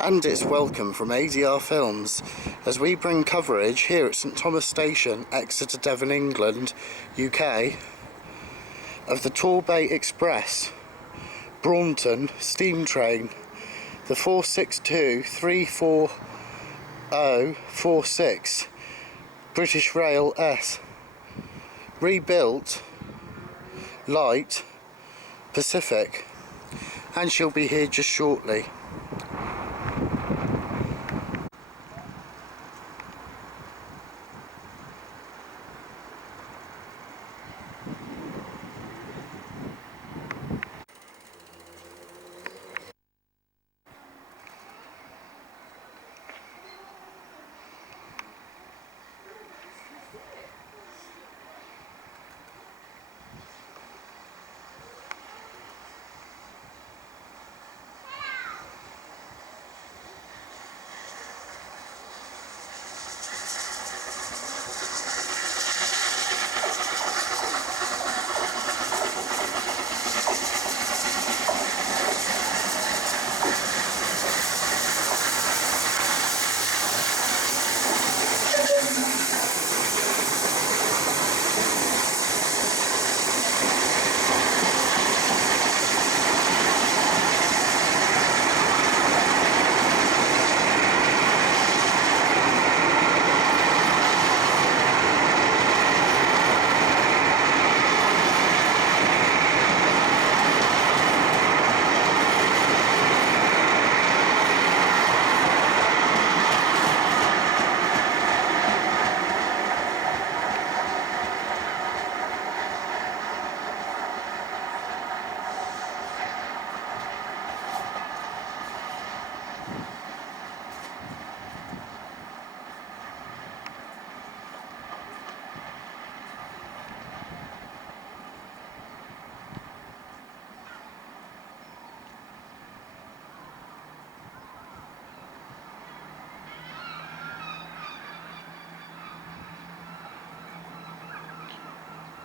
And it's welcome from ADR Films as we bring coverage here at St Thomas Station, Exeter, Devon, England, UK, of the Torbay Express Braunton steam train, the 462-34046 British Rail S, rebuilt light Pacific, and she'll be here just shortly.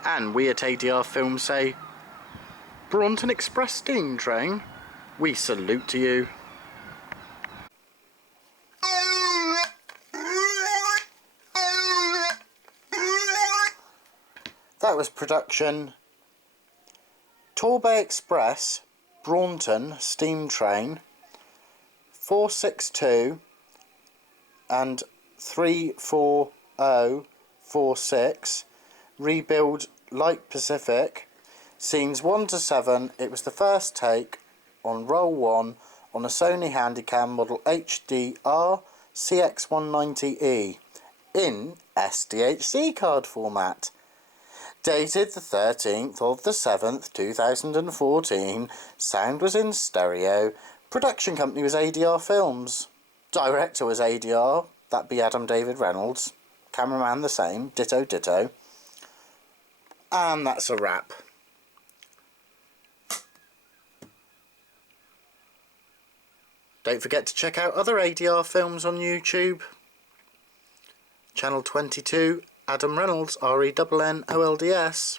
And we at ADR Films say, Braunton Express steam train, we salute to you. That was production Torbay Express Braunton steam train 462 and 34046 rebuild light Pacific, scenes 1 to 7. It was the first take on roll 1 on a Sony Handycam model HDR CX190E in SDHC card format. Dated the 13th of the 7th 2014. Sound was in stereo. Production company was ADR Films. Director was ADR, that be Adam David Reynolds. Cameraman the same, ditto ditto. And that's a wrap. Don't forget to check out other ADR films on YouTube. Channel 22, Adam Reynolds, RENNOLDS.